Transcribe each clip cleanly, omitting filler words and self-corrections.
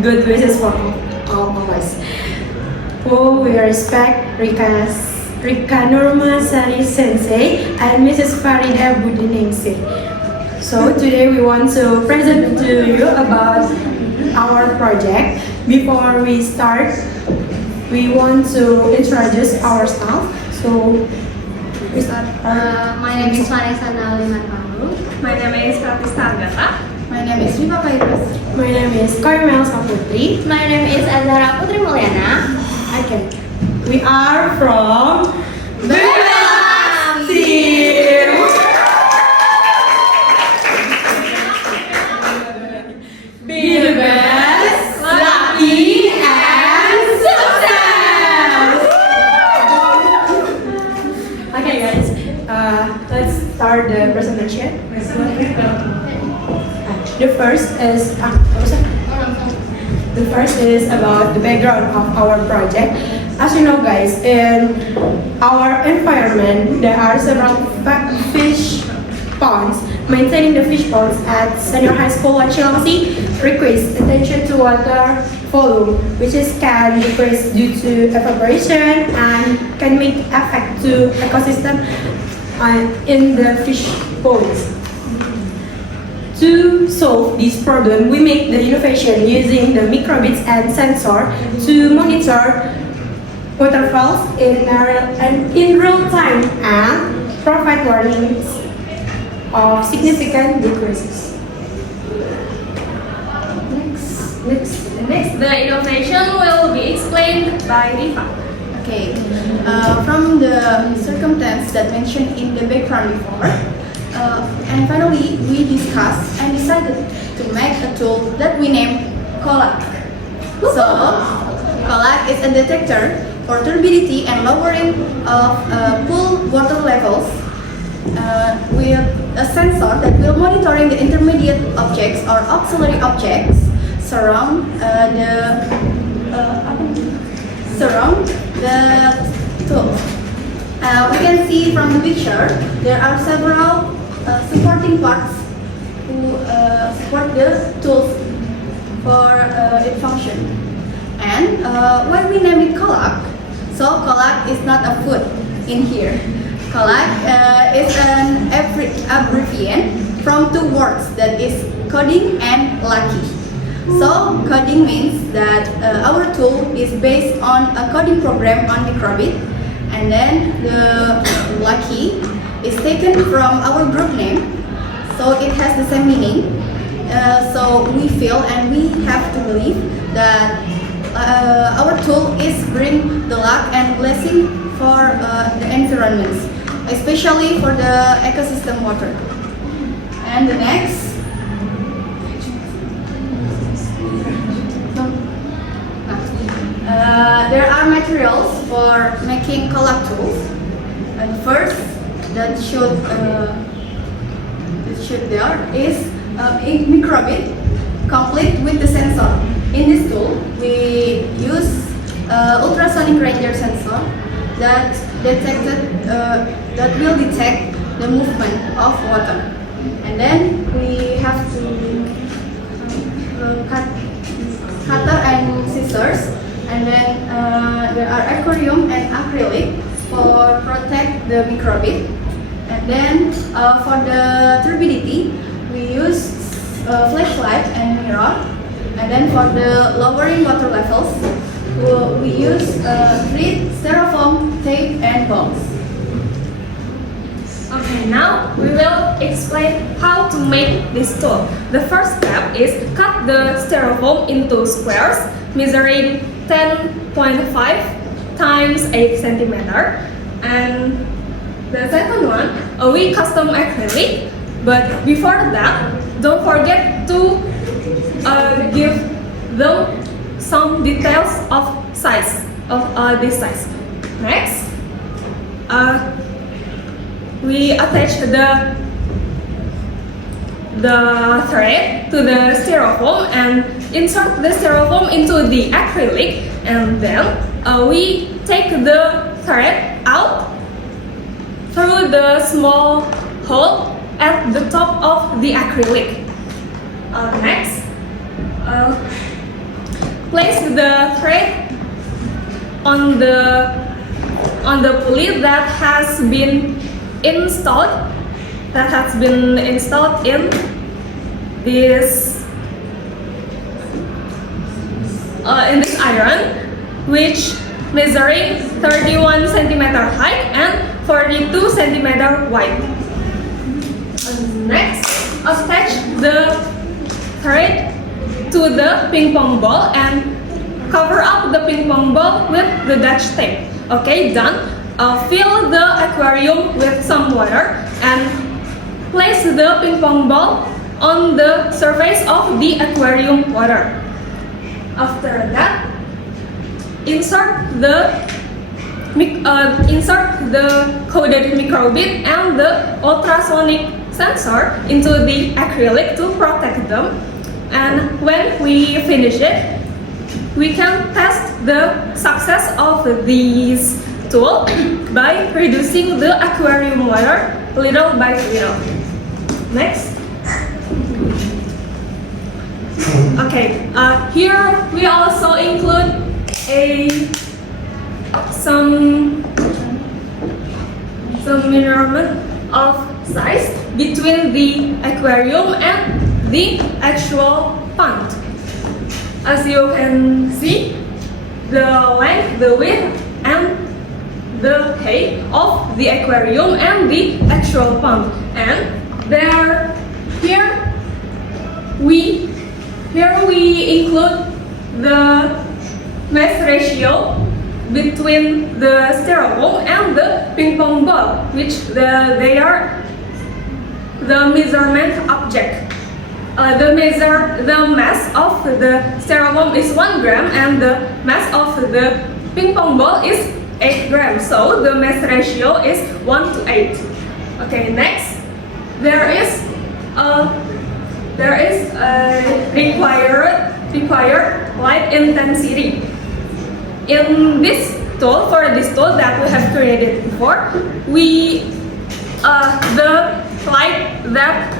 and good wishes for all of us. Who we respect Rika Nurmasari Sensei and Mrs. Farida Budiningsih. So today we want to present to you about our project. Before we start, we want to introduce ourselves. So we start. My name is Vanessa Naliman Pandu. My name is Pratista Agatha. My name is Riva Kairus. My name is Karmel Saputri. My name is Azhara Putri Mulyana. Okay. We are from Bebelas Team. Be the best, lucky, and success. Okay, guys. Let's start the presentation. The first is about the background of our project. As you know, guys, in our environment, there are several fish ponds. Maintaining the fish ponds at Senior High School Lachilangsi requires attention to water volume, which can decrease due to evaporation and can make effect to ecosystem in the fish ponds. To solve this problem, we make the innovation using the microbits and sensor to monitor waterfalls in real time and provide warnings of significant decreases. Next, the innovation will be explained by Riva. Okay, from the circumstance that mentioned in the background before, and finally we discussed and decided to make a tool that we named COLAC. So, COLAC is a detector for turbidity and lowering of pool water levels with a sensor that will monitoring the intermediate objects or auxiliary objects surround the tool. We can see from the picture there are several supporting parts to support the tools for its function. And why we name it COLAC? So COLAC is not a food in here. COLAC is an abbreviation from two words that is coding and lucky. So coding means that our tool is based on a coding program on Microbit, and then the lucky is taken from our group name, so it has the same meaning. So we feel and we have to believe that our tool is bring the luck and blessing for the environments, especially for the ecosystem water. And the next. There are materials for making COLAC tools. And first, that should there is a microbit complete with the sensor. In this tool, we use ultrasonic Ranger sensor that will detect the movement of water. And then we have to cutter and scissors. And then there are aquarium and acrylic for protect the microbit. And then for the turbidity, we use flashlight and mirror. And then for the lowering water levels, we use thread, styrofoam, tape, and balls. Okay, now we will explain how to make this tool. The first step is cut the styrofoam into squares measuring 10.5 times 8 centimeter. And the second one, we custom acrylic. But before that, don't forget to give them some details of size of this size. Next, we attach the thread to the styrofoam and insert the styrofoam into the acrylic, and then we take the thread out through the small hole at the top of the acrylic. Next, place the thread on the pulley that has been installed in this iron, which measuring 31 centimeter height and 42 centimeter wide. Next, attach the thread to the ping pong ball and cover up the ping pong ball with the Dutch tape. Okay, done. Fill the aquarium with some water and place the ping pong ball on the surface of the aquarium water. After that, insert the coded microbit and the ultrasonic sensor into the acrylic to protect them. And when we finish it, we can test the success of this tool by reducing the aquarium water little by little. Next. Okay, here we also include some measurement of size between the aquarium and the actual pond. As you can see, the length, the width, and the height of the aquarium and the actual pond. And here we include the mass ratio between the styrofoam and the ping pong ball, which they are the measurement object. The mass of the styrofoam is 1 gram and the mass of the ping pong ball is 8 grams. So the mass ratio is 1 to 8. Okay, next there is a required light intensity. In this tool, for this tool that we have created before, the light that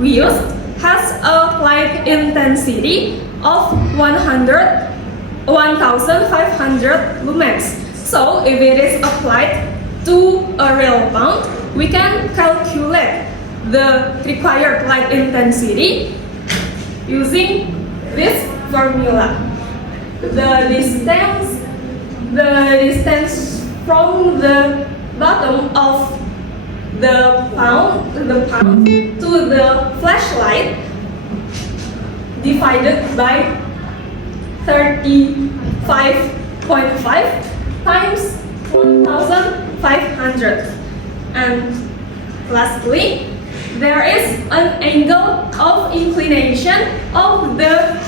we use has a light intensity of 1500 lumens. So if it is applied to a real pond, we can calculate the required light intensity using this formula. The distance from the bottom of the pond to the flashlight divided by 35.5 times 1500. And lastly, there is an angle of inclination of the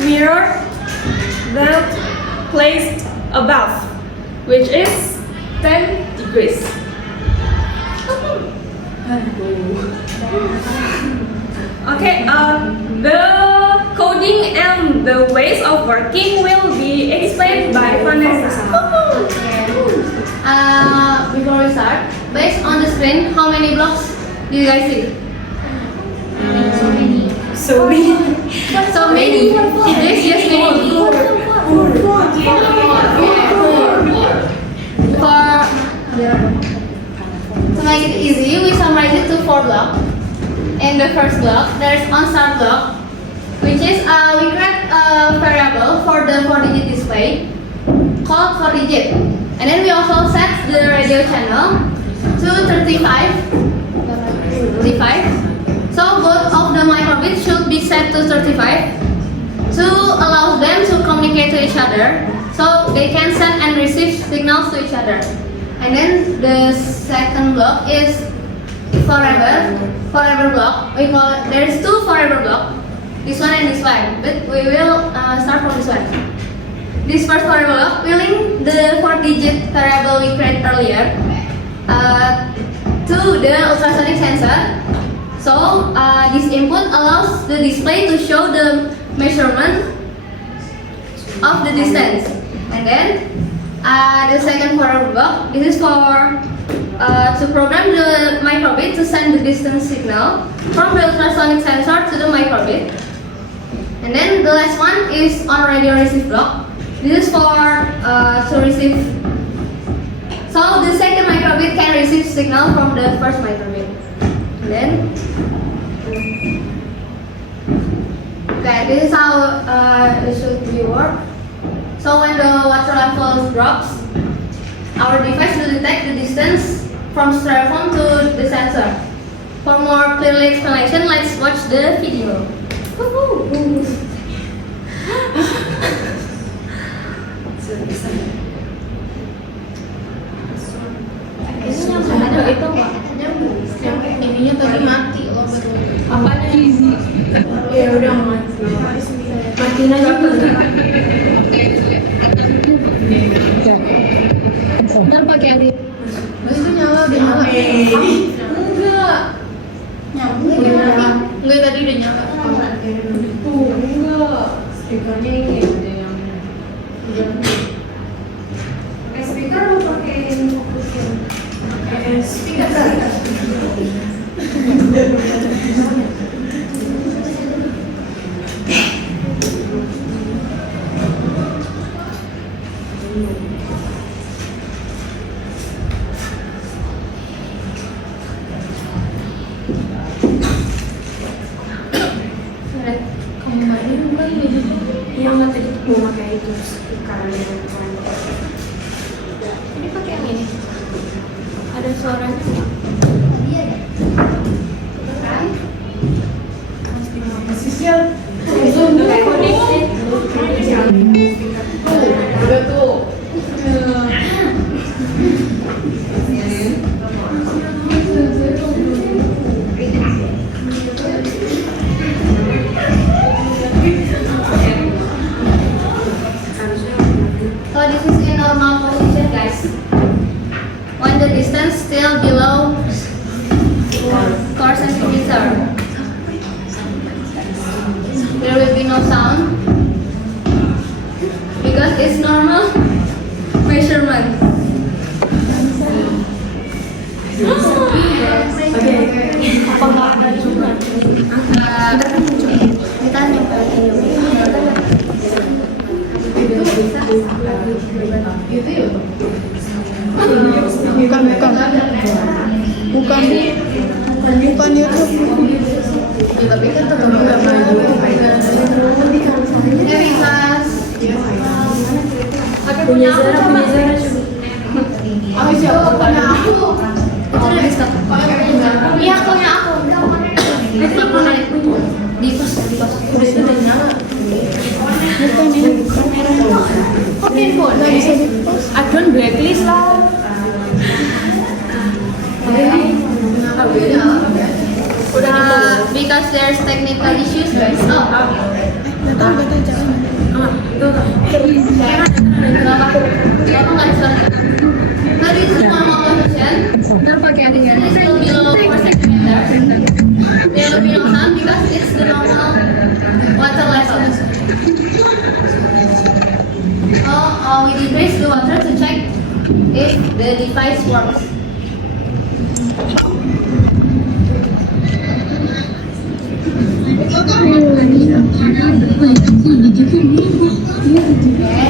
mirror that placed above, which is 10 degrees. Okay, the coding and the ways of working will be explained by Vanessa. Before we start, based on the screen, how many blocks do you guys see? So many. So many. Yes, many. To make it easy, we summarize it to 4 blocks. In the first block, there's on-start block, which is we create a variable for the 4-digit display called 4-digit. And then we also set the radio channel to 35. So both of the microbits should be set to 35 to allow them to communicate to each other, so they can send and receive signals to each other. And then the second block is forever block. We call it, there's 2 forever block, this one and this one, but we will start from this one. This first forever block will link the 4-digit variable we created earlier to the ultrasonic sensor. So this input allows the display to show the measurement of the distance. And then the second forever block, this is for to program the microbit to send the distance signal from the ultrasonic sensor to the microbit. And then the last one is on radio receive block. This is for to receive. So the second microbit can receive signal from the first microbit. And then, okay, this is how it should be work. So when the water level drops, our device will detect the distance from styrofoam to the sensor. For more clearly explanation, let's watch the video. Woohoo! Ada itu nggak? Ininya tadi mati loh betul. Apanya? Ya udah mati. Matiin aja. Bentar pakai ini. Itu nyala, udah nyala. Enggak. Enggak tadi udah nyala. Enggak. Speakernya ini ada yang pakai speaker atau pakai fokusnya? Pakai speaker. Yang nggak tadi mau pakai itu speakernya. Ini pakai yang ini. Ada suaranya nggak? Iya deh. Udah tuh. So this is in normal position, guys. When the distance still below 4 centimeter, there will be no sound because it's normal measurement. Apakah ada juga? Kita nyoba ini. Bukan YouTube. Ya, tapi kan tetap nggak maju. Ya bisa. Punya Zara coba. Oh, siapa punya aku? Itu udah di stop. Iya, punya aku. Itu punya di pos. Udah itu udah nyala. Kok handphone? Adon blacklist lah. Because there's technical issues, guys. Oh. Tadi itu normal position. It's still below 4 centimeter. There will be no sound because it's the normal water level. So we decrease the water to check if the device works.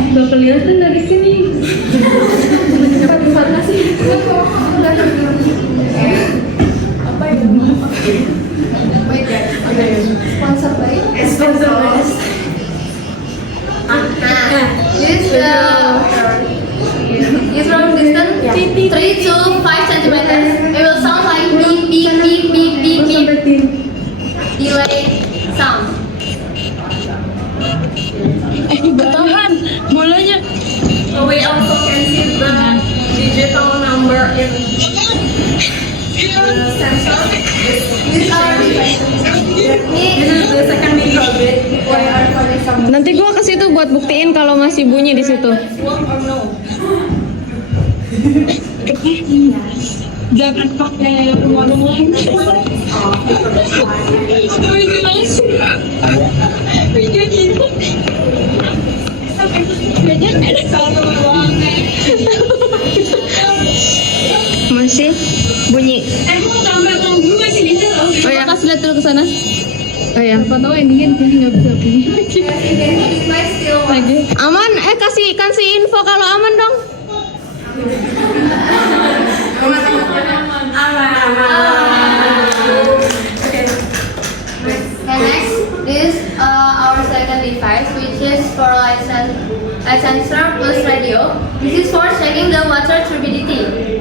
Udah kelihatan dari sini. Mana sih? Apa ya? Wait, guys. Sponsor by? Sponsor West. This is from distance 3 to 5 centimeters. It will sound like beep beep beep beep beep beep. Delay sound. Tahan bolanya. So we also can see the digital number in the sensor. These are This is the second microbit. Nanti gua ke situ buat buktiin kalau masih bunyi di situ. Work or no? Jangan pakai rumah-rumah. Masih bunyi. Oh ya, kasih lihat dulu ke sana. Oh ya. Siapa tahu ini kan jadi nggak bisa punya. Device still works. Lagi. Aman, kasih info kalau aman dong. And next is our second device, which is for light sensor plus radio. This is for checking the water turbidity.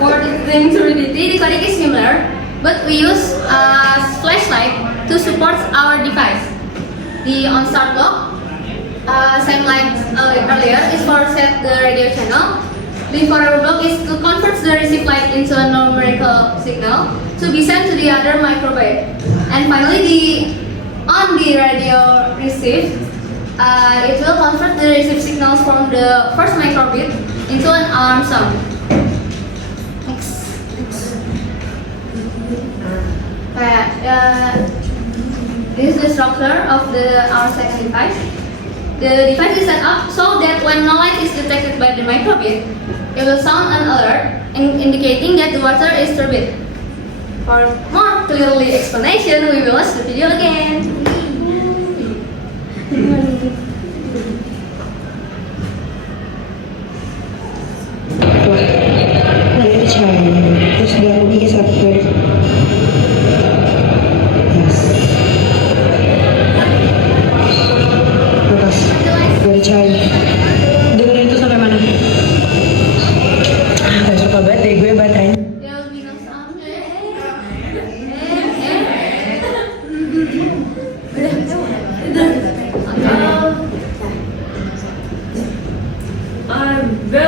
For detecting turbidity, the codec is similar, but we use a flashlight to support our device. The on-start block, same like earlier, is for set the radio channel. The forward block is to convert the received light into a numerical signal to be sent to the other microwave. And finally, on the radio received, it will convert the received signals from the first microbit into an alarm sound. Next. This is the structure of our second device. The device is set up so that when no light is detected by the microbit, it will sound an alert indicating that the water is turbid. For more clearly explanation, we will watch the video again. Terus dia bunyi satu kali. Lepas dari cari. Dengerin itu sampai mana? Gak suka banget deh gue batain. There will be no sound. The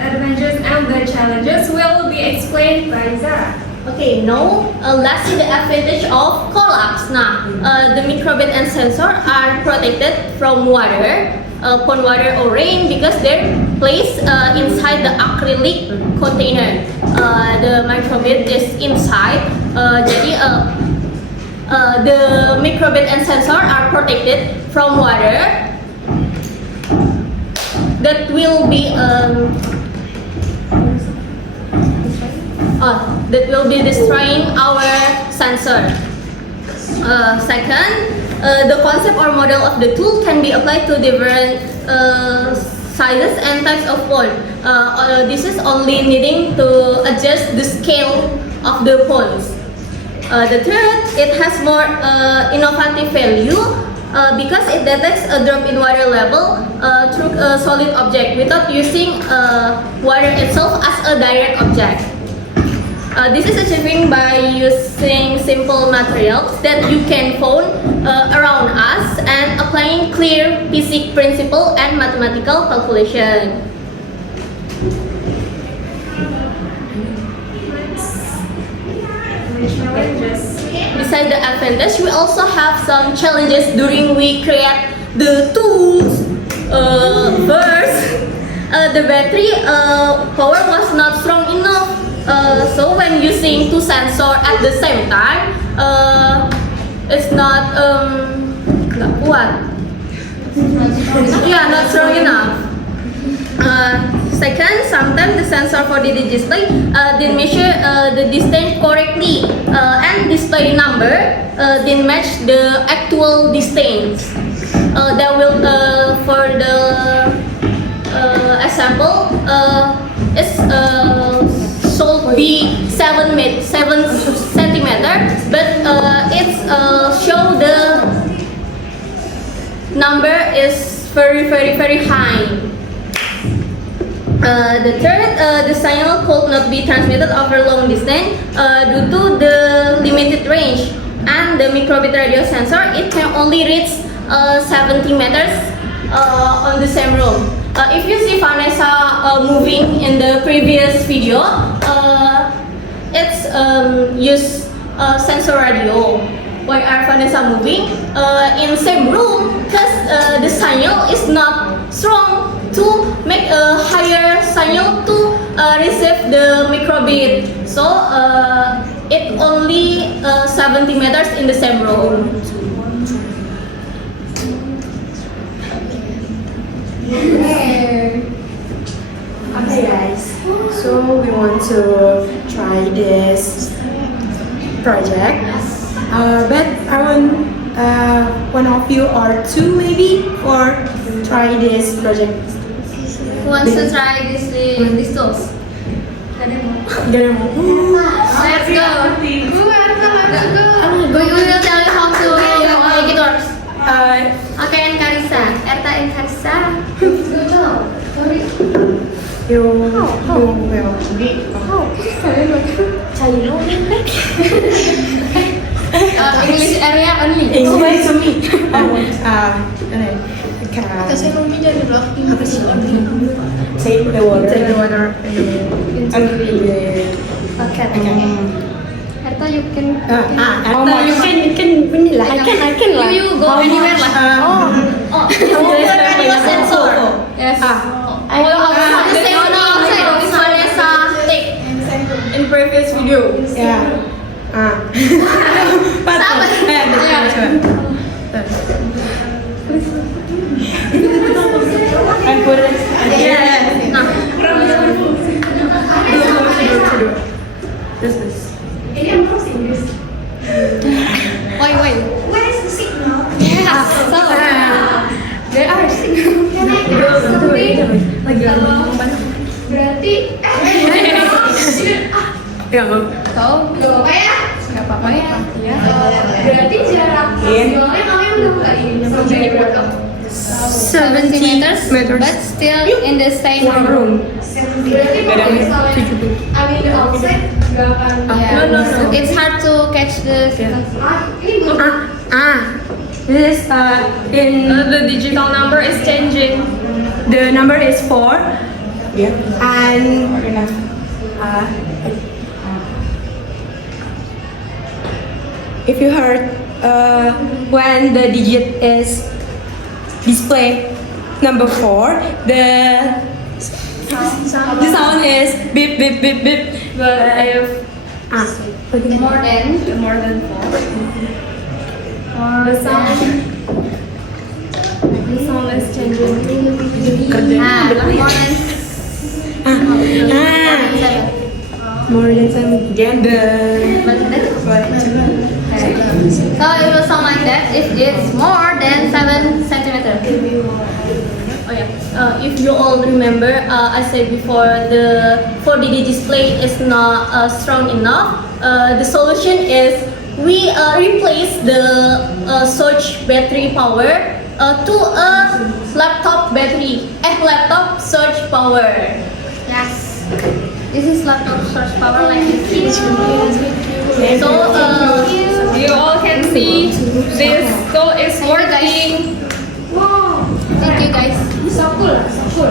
adventures and the challenges will be explained by Zara. Okay, now let's see the advantage of collapse. Now, the microbit and sensor are protected from water, upon water or rain because they're placed inside the acrylic container. The microbit is inside. Jadi, the microbit and sensor are protected from water. That will be destroying our sensor. Second, the concept or model of the tool can be applied to different sizes and types of phone. This is only needing to adjust the scale of the phones. The third, it has more innovative value because it detects a drop in water level through a solid object without using water itself as a direct object. This is achieved by using simple materials that you can find around us and applying clear physics principle and mathematical calculation. Besides the advantage, we also have some challenges during we create the tools. First, the battery power was not strong enough. So when using two sensors at the same time, it's not kuat. Yeah, not strong enough. Second, sometimes the sensor for the display didn't measure the distance correctly and display number didn't match the actual distance. That will for the example it's should be 7 centimeter, but it's show the number is very high. The third, the signal could not be transmitted over long distance due to the limited range, and the microbit radio sensor it can only reach 70 meters on the same room. If you see Vanessa moving in the previous video, it's use sensor radio. Why are Vanessa moving in same room? Because the signal is not strong to make a higher signal to receive the microbit. So it only 70 meters in the same room. Okay guys, so we want to try this project. But I want one of you or two maybe for try this project. Who wants to try these tools? Gonna move. Let's go. We will tell you how to make it works. Okay, and Karisa. Erta and Karisa. You will. English area only. English to me. Take the water. Take the water. Okay. Erta, you can. You can vanilla. I can like. You go anywhere lah. Oh, sensor. Yes. I go outside. Stay on the outside. This one is take. In previous video. Yeah. Sama. And put it. Yeah. Nah. This. Wait. Where is the signal? Yeah. So. There are signals. Berarti Ya. Nggak apa-apa ya. berarti jarak signalnya kalian udah buka ini sampai berapa? 70 meters, but still in the same room. Berarti kalau misalnya I'm in the outside nggak akan. Yeah. It's hard to catch the signal. Ini belum. This is in The digital number is changing. the number is 4. Yeah. And if you heard when the digit is display number 4, the sound is beep beep beep beep. But if More than. more than 4, the sound is changing. More than 7. Gender. So it will sound like that if it's more than 7 centimeters. Oh yeah. If you all remember, I said before the 4D display is not strong enough. The solution is we replace the surge battery power to a laptop battery. Laptop surge power. Yes. This is laptop source power like this. So you all can see this tool is working. Wow. Thank you guys. Sakul. So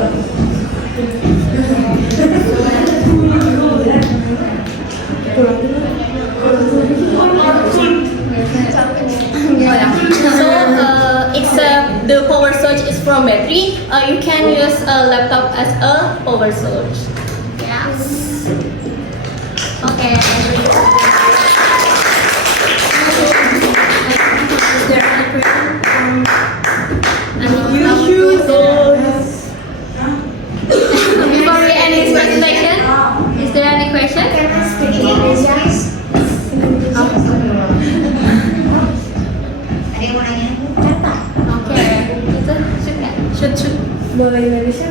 except the power source is from battery, you can use a laptop as a power source. Yes. Okay. Before we end this presentation, is there any question? Can I speak in English, guys? Ada yang mau nanya? Kata. Okay. Itu shoot nggak? Should. Boleh Indonesia?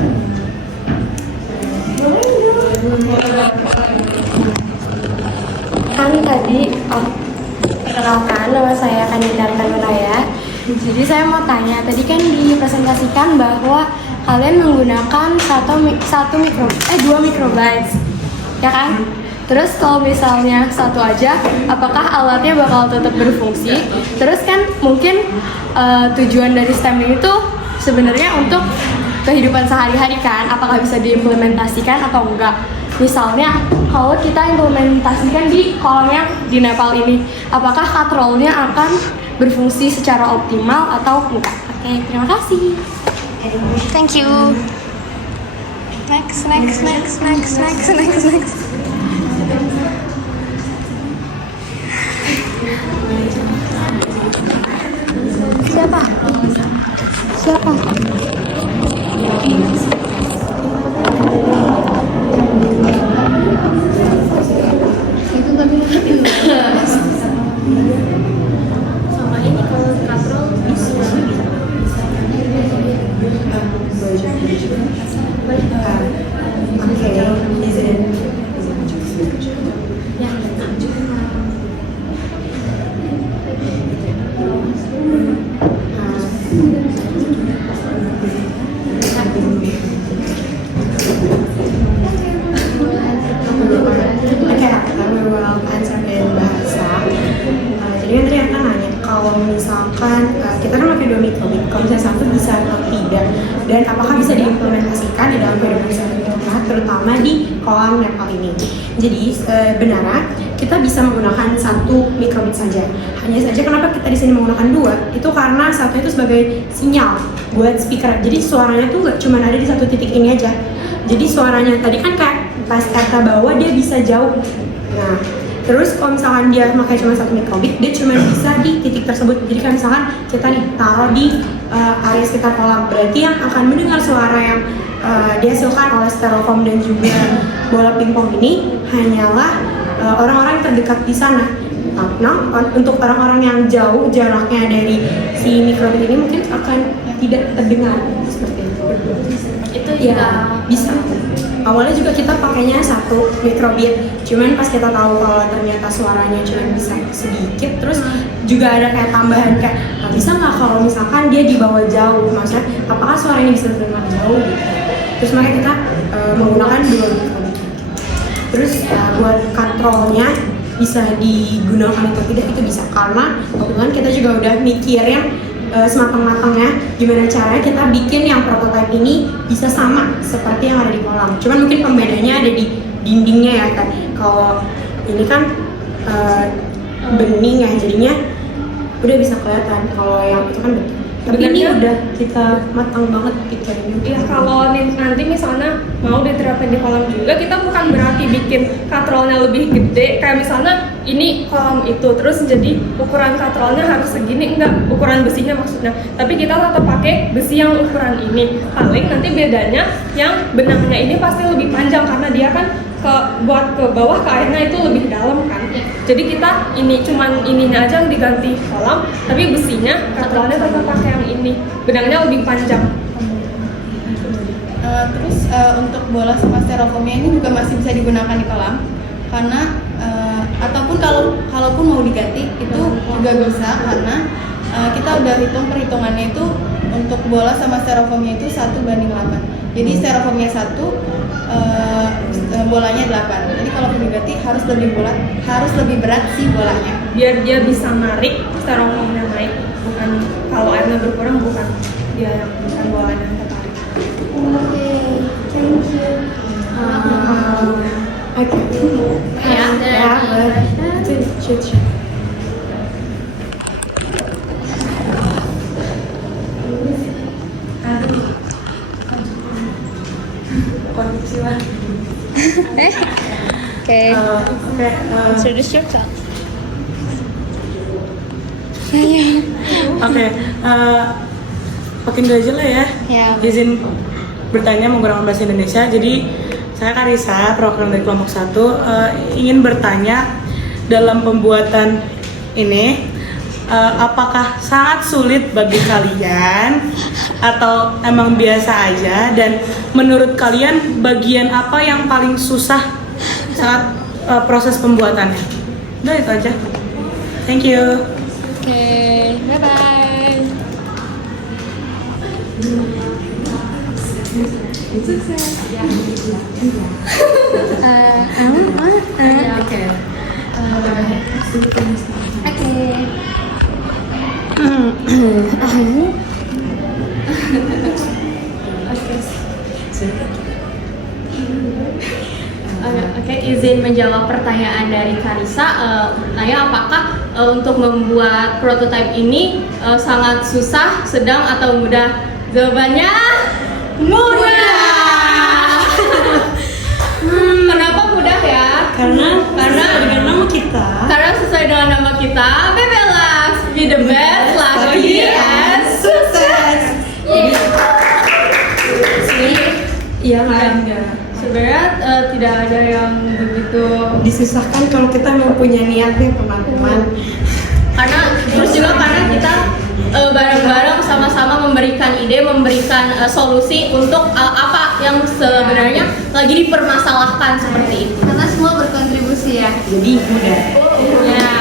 Kan tadi perkenalkan, nama saya Kandidat Tanuraya. Jadi saya mau tanya, tadi kan dipresentasikan bahwa kalian menggunakan 2 microbytes, ya kan? Terus kalau misalnya satu aja, apakah alatnya bakal tetap berfungsi? Terus kan mungkin tujuan dari STEM itu sebenarnya untuk kehidupan sehari-hari kan? Apakah bisa diimplementasikan atau enggak? Misalnya kalau kita implementasikan di kolam yang di Nepal ini, apakah katrolnya akan berfungsi secara optimal atau enggak? Oke, terima kasih. Thank you. Next. Siapa? Itu tapi Oke, izin. Oke, we will answer in bahasa. Jadi kan tadi akan nanya kalau misalkan kita kan pakai 2 mikrobit, kalau misalnya satu bisa atau tidak, dan apakah bisa diimplementasikan di dalam kehidupan sehari-hari, terutama di kolam Nepal ini. Jadi sebenarnya kita bisa menggunakan 1 mikrobit saja. Hanya saja kenapa kita di sini menggunakan 2? Itu karena satu itu sebagai sinyal buat speaker. Jadi suaranya tuh nggak cuma ada di satu titik ini aja. Jadi suaranya tadi kan kayak pas kata bawah dia bisa jauh. Nah, terus kalau misalkan dia pakai cuma 1 mikrobit, dia cuma bisa di titik tersebut. Jadi kan misalkan kita nih taruh di area sekitar kolam, berarti yang akan mendengar suara yang dihasilkan oleh styrofoam dan juga bola pingpong ini hanyalah orang-orang yang terdekat di sana. Nah, untuk orang-orang yang jauh jaraknya dari si mikrobit ini mungkin akan tidak terdengar seperti itu. Itu Ya, juga bisa. Awalnya juga kita pakainya 1 mikrobit, cuman pas kita tahu kalau ternyata suaranya cuma bisa sedikit, terus juga ada kayak tambahan kayak bisa nggak kalau misalkan dia dibawa jauh, maksudnya apakah suaranya bisa terdengar jauh gitu. Terus makanya kita menggunakan 2 mikrobit. Terus buat kontrolnya bisa digunakan atau tidak itu bisa, karena kebetulan kita juga udah mikirin sematang-matangnya gimana caranya kita bikin yang prototipe ini bisa sama seperti yang ada di kolam. Cuman mungkin pembedanya ada di dindingnya ya kan. Kalau ini kan bening ya, jadinya udah bisa kelihatan. Kalau yang itu kan betul. Tapi ini Sebenarnya- udah kita matang banget pikirannya. Iya, kalau nanti misalnya mau diterapin di kolam juga, kita bukan berarti bikin katrolnya lebih gede. Kayak misalnya ini kolam itu, terus jadi ukuran katrolnya harus segini, enggak, ukuran besinya maksudnya. Tapi kita tetap pakai besi yang ukuran ini. Paling nanti bedanya yang benangnya ini pasti lebih panjang karena dia kan buat ke bawah ke airnya itu lebih dalam kan. Jadi kita ini cuman ininya aja yang diganti kolam, tapi besinya katrolnya tetap pakai yang ini. Benangnya lebih panjang. Terus untuk bola sama styrofoamnya ini juga masih bisa digunakan di kolam, karena ataupun kalaupun mau diganti itu juga bisa, karena kita udah hitung perhitungannya itu untuk bola sama styrofoamnya itu 1:8. Jadi styrofoamnya 1, bolanya 8. Jadi kalau diganti harus lebih berat si bolanya. Biar dia bisa narik styrofoamnya naik, bukan kalau airnya berkurang bukan dia yang bukan bolanya yang tertarik. Oke. Ya, boleh. Shoot. Konnichiwa. Oke. Introduce yourself. Oke, makin dulu aja lah ya. Ya. Izin bertanya menggunakan bahasa Indonesia. Jadi saya Karisa, perwakilan dari kelompok 1, ingin bertanya dalam pembuatan ini, apakah sangat sulit bagi kalian atau emang biasa aja? Dan menurut kalian bagian apa yang paling susah saat proses pembuatannya? Udah itu aja. Thank you. Oke, bye-bye. Oke, izin menjawab pertanyaan dari Karisa. Naya, apakah untuk membuat prototipe ini sangat susah, sedang, atau mudah? Jawabannya mudah. Kenapa mudah ya? Karena dengan nama kita. Karena sesuai dengan nama kita, Bebelax, be the best lagi and sukses. Iya nggak Sebenarnya tidak ada yang begitu, disusahkan kalau kita mempunyai niatnya teman-teman. karena terus juga karena kita bareng-bareng sama-sama memberikan ide, memberikan solusi untuk apa yang sebenarnya lagi dipermasalahkan seperti itu. Karena semua berkontribusi ya. Jadi mudah. Ya.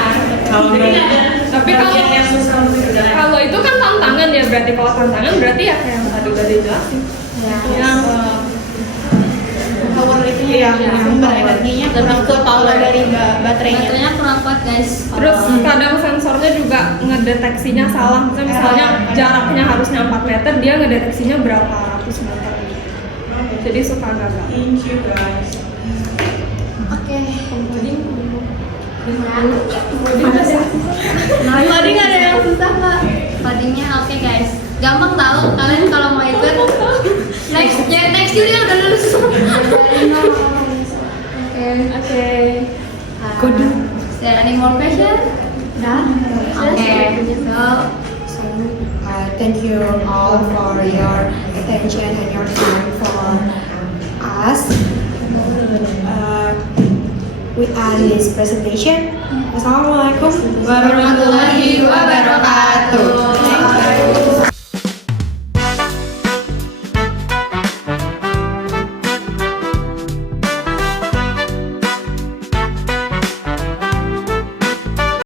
Kalau Tapi kalau itu kan tantangan ya, berarti kalau tantangan berarti ya kayak yang tadi udah dijelasin. Yang Power itu Iya, sumber energinya kurang kuat power dari baterainya. Baterainya kurang kuat guys. terus kadang sensornya juga ngedeteksinya salah. Misalnya jaraknya harusnya 4 meter, dia ngedeteksinya berapa ratus meter. Jadi suka gagal. Thank you guys. Oke. Tadi nggak ada yang susah kak. Tadinya oke guys. Gampang tahu kalian kalau mau ikut. Next year dia udah lulus. Oke. Is there any more question? Okay. So, thank you all for your attention and your time for us. We end this presentation. Wassalamualaikum warahmatullahi wabarakatuh.